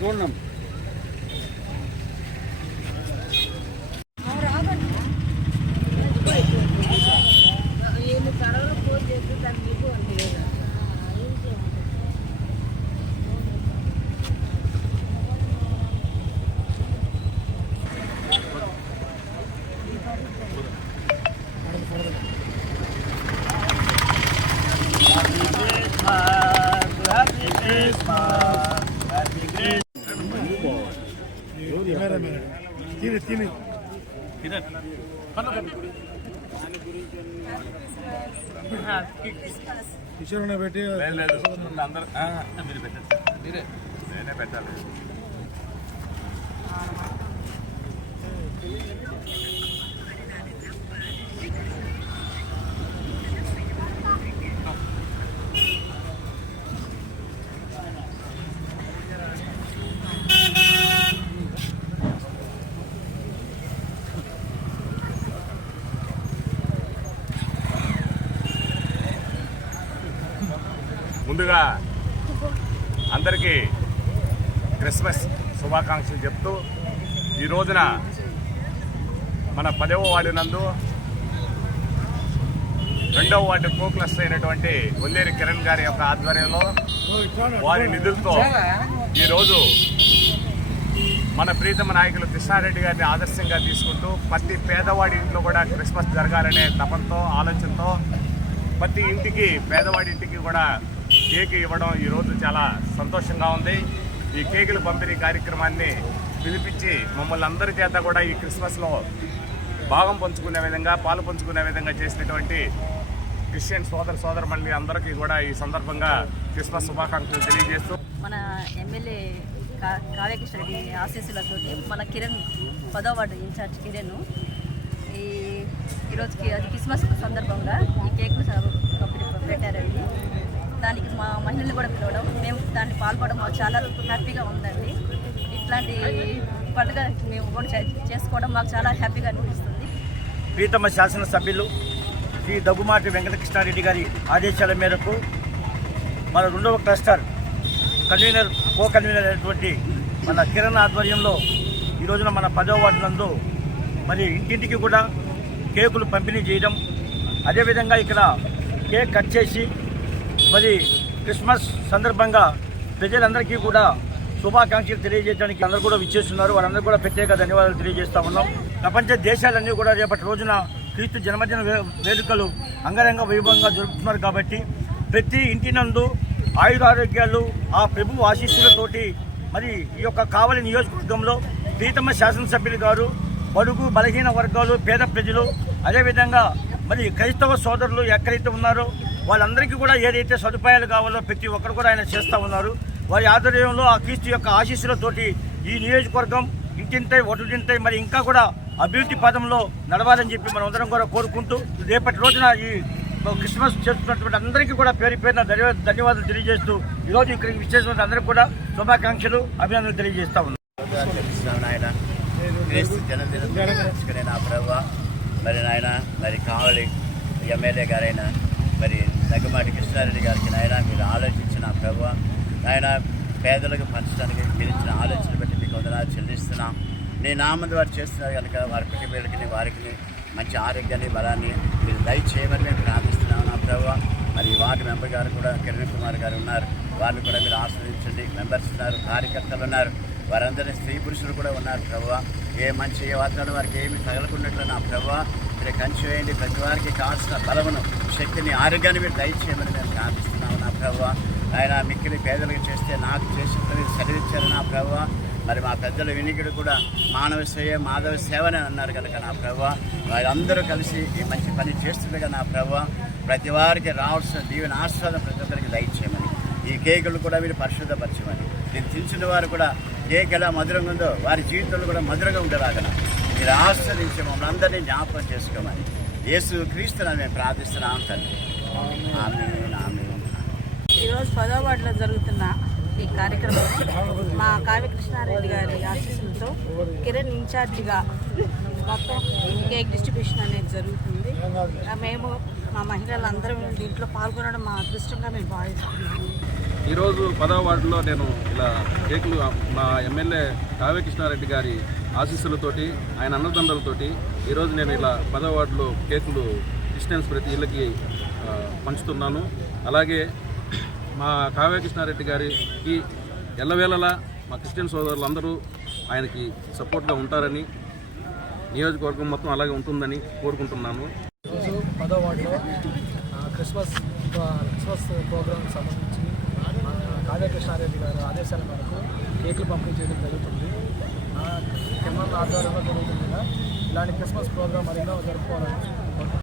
చూడండి కిషోర్ పెట్టి అందరూ మీరు పెట్టండి, నేనే పెట్టాలి. ముందుగా అందరికీ క్రిస్మస్ శుభాకాంక్షలు చెప్తూ ఈ రోజున మన 10వ వార్డు నందు 2వ వార్డు కో క్లస్టర్ అయినటువంటి ఒల్లేరి కిరణ్ గారి యొక్క ఆధ్వర్యంలో వారి నిధులతో ఈరోజు మన ప్రీతమ నాయకులు కృష్ణారెడ్డి గారిని ఆదర్శంగా తీసుకుంటూ ప్రతి పేదవాడి ఇంట్లో కూడా క్రిస్మస్ జరగాలనే తపంతో ఆలోచనతో ప్రతి ఇంటికి పేదవాడి ఇంటికి కూడా కేక్ ఇవ్వడం ఈరోజు చాలా సంతోషంగా ఉంది. ఈ కేకుల పంపిణీ కార్యక్రమాన్ని పిలిపించి మమ్మల్ని అందరి చేత కూడా ఈ క్రిస్మస్లో భాగం పంచుకునే విధంగా పాలు పంచుకునే విధంగా చేసినటువంటి క్రిస్టియన్ సోదరమణులు అందరికీ కూడా ఈ సందర్భంగా క్రిస్మస్ శుభాకాంక్షలు తెలియజేస్తూ మన ఎమ్మెల్యే కావ్యకృష్ణరెడ్డి ఆశీస్సులతో మన కిరణ్ 10వ వార్డు ఇన్ఛార్జ్ కిరణ్ ఈరోజుకి అది క్రిస్మస్ సందర్భంగా ఈ కేకులు పెట్టారండి. దానికి మా మహిళలు కూడా పిలవడం, మేము దాన్ని పాల్గొనడం మాకు చాలా హ్యాపీగా ఉందండి. ఇట్లాంటి పండుగ మేము కూడా చేసుకోవడం మాకు చాలా హ్యాపీగా అనిపిస్తుంది. ప్రీతమ శాసనసభ్యులు శ్రీ దగ్గుమాటి వెంకటకృష్ణారెడ్డి గారి ఆదేశాల మేరకు మన 2వ క్లస్టర్ కో కన్వీనర్ అయినటువంటి మన కిరణ్ ఆధ్వర్యంలో ఈ రోజున మన 10వ వార్డు నందు మరి ఇంటింటికి కూడా కేకులు పంపిణీ చేయడం, అదేవిధంగా ఇక్కడ కేక్ కట్ చేసి మరి క్రిస్మస్ సందర్భంగా ప్రజలందరికీ కూడా శుభాకాంక్షలు తెలియజేయడానికి అందరూ కూడా విచ్చేస్తున్నారు. వారందరూ కూడా ప్రత్యేక ధన్యవాదాలు తెలియజేస్తా ఉన్నాం. ప్రపంచ దేశాలన్నీ కూడా రేపటి రోజున క్రీస్తు జన్మదిన వేడుకలు అంగరంగ వైభవంగా జరుపుతున్నారు. కాబట్టి ప్రతి ఇంటి నందు ఆయురారోగ్యాలు ఆ ప్రభువు ఆశీస్సులతోటి మరి ఈ యొక్క కావలి నియోజకవర్గంలో ప్రీతమ శాసనసభ్యులు గారు బడుగు బలహీన వర్గాలు పేద ప్రజలు అదేవిధంగా మరి క్రైస్తవ సోదరులు ఎక్కడైతే ఉన్నారో వాళ్ళందరికీ కూడా ఏదైతే సదుపాయాలు కావాలో ప్రతి ఒక్కరు కూడా ఆయన చేస్తూ ఉన్నారు. వారి ఆధ్వర్యంలో ఆ క్రీస్తు యొక్క ఆశీస్సులతోటి ఈ నియోజకవర్గం ఇంటింటై ఒటుటింటై మరి ఇంకా కూడా అభివృద్ధి పదంలో నడవాలని చెప్పి మనం అందరం కూడా కోరుకుంటూ రేపటి రోజున ఈ క్రిస్మస్ చేస్తున్నటువంటి అందరికీ కూడా పేరు పేరున ధన్యవాదాలు తెలియజేస్తూ ఈరోజు ఇక్కడికి విచ్చేసిన అందరికీ కూడా శుభాకాంక్షలు అభినందనలు తెలియజేస్తా ఉన్నాం. నా ప్రభావ మరి నాయన మరి కావలి ఎమ్మెల్యే గారైనా మరి దగ్గుమాటి కృష్ణారెడ్డి గారికి నాయన మీరు ఆలోచించిన ప్రభావ నాయన పేదలకు పంచడానికి మీరు ఇచ్చిన ఆలోచన బట్టి మీకు వందనాలు చెల్లిస్తున్నాం. నీ నామం ద్వారా చేస్తున్నారు కనుక వారి కుటుంబాలకి వారికి మంచి ఆరోగ్యాన్ని బలాన్ని మీరు దయచేయమని మేము ప్రార్థిస్తున్నాం నా ప్రభావ. మరి వార్డు మెంబర్ గారు కూడా కిరణ్ కుమార్ గారు ఉన్నారు, వారిని కూడా మీరు ఆస్వాదించండి. మెంబర్స్ ఉన్నారు, కార్యకర్తలు ఉన్నారు, వారందరినీ స్త్రీ పురుషులు కూడా ఉన్నారు ప్రభావ. ఏ మంచి ఏ వాతావరణం వారికి ఏమి తగలకున్నట్లు నా ప్రభావ మీరు కంచి వేయండి. ప్రతి వారికి కావాల్సిన బలమును శక్తిని ఆరోగ్యాన్ని మీరు దయచేయమని మేము ప్రార్థిస్తున్నాము నా ప్రభావ. ఆయన మిక్కిలి పేదలకు చేస్తే నాకు చేసి చదివించారు నా ప్రభావ. మరి మా పెద్దల వినికిడు కూడా మానవ సేవ మాధవ సేవని అన్నారు కనుక నా ప్రభావ వారందరూ కలిసి ఈ మంచి పని చేస్తుండగా నా ప్రభావ ప్రతి వారికి రావాల్సిన దీవెన ఆస్వాదం ప్రతి ఒక్కరికి దయచేయమని, ఈ కేకులు కూడా మీరు పరిశుద్ధపరచమని, దీన్ని తించిన వారు కూడా కేక్ ఎలా మధురంగా ఉందో వారి జీవితంలో కూడా మధురంగా ఉండేలాగా మీరు ఆస్వాదించి మమ్మల్ని అందరినీ జ్ఞాపకం చేసుకోమని యేసు క్రీస్తుని మేము ప్రార్థిస్తున్నాం తండ్రి. ఈరోజు 10వ వార్డులో జరుగుతున్న ఈ కార్యక్రమం మా కావ్యకృష్ణారెడ్డి గారి ఆశీస్సులతో కిరణ్ ఇన్ఛార్జిగా మొత్తం కేక్ డిస్ట్రిబ్యూషన్ అనేది జరుగుతుంది. మేము మా మహిళలందరం దీంట్లో పాల్గొనడం మా అదృష్టంగా మేము భావిస్తున్నాము. ఈరోజు 10వ వార్డులో నేను ఇలా కేకులు మా ఎమ్మెల్యే కావ్య కృష్ణారెడ్డి గారి ఆశీస్సులతోటి ఆయన అన్నదండలతోటి ఈరోజు నేను ఇలా 10వ వార్డులో కేకులు క్రిస్టియన్స్ ప్రతి ఇళ్ళకి పంచుతున్నాను. అలాగే మా కావ్య కృష్ణారెడ్డి గారికి ఎల్లవేళలా మా క్రిస్టియన్ సోదరులందరూ ఆయనకి సపోర్ట్గా ఉంటారని, నియోజకవర్గం మొత్తం అలాగే ఉంటుందని కోరుకుంటున్నాను. ఈరోజు 10వ వార్డులో క్రిస్మస్ ప్రోగ్రాం సంబంధించి కావ్య కృష్ణారెడ్డి గారు ఆదేశాల మేరకు కేకులు పంపిణీ చేయడం జరుగుతుంది. కెమెరా ఆధ్వర్యంలో జరుగుతుంది. ఇలాంటి క్రిస్మస్ ప్రోగ్రాం మరెన్నో జరుపుకోవాలని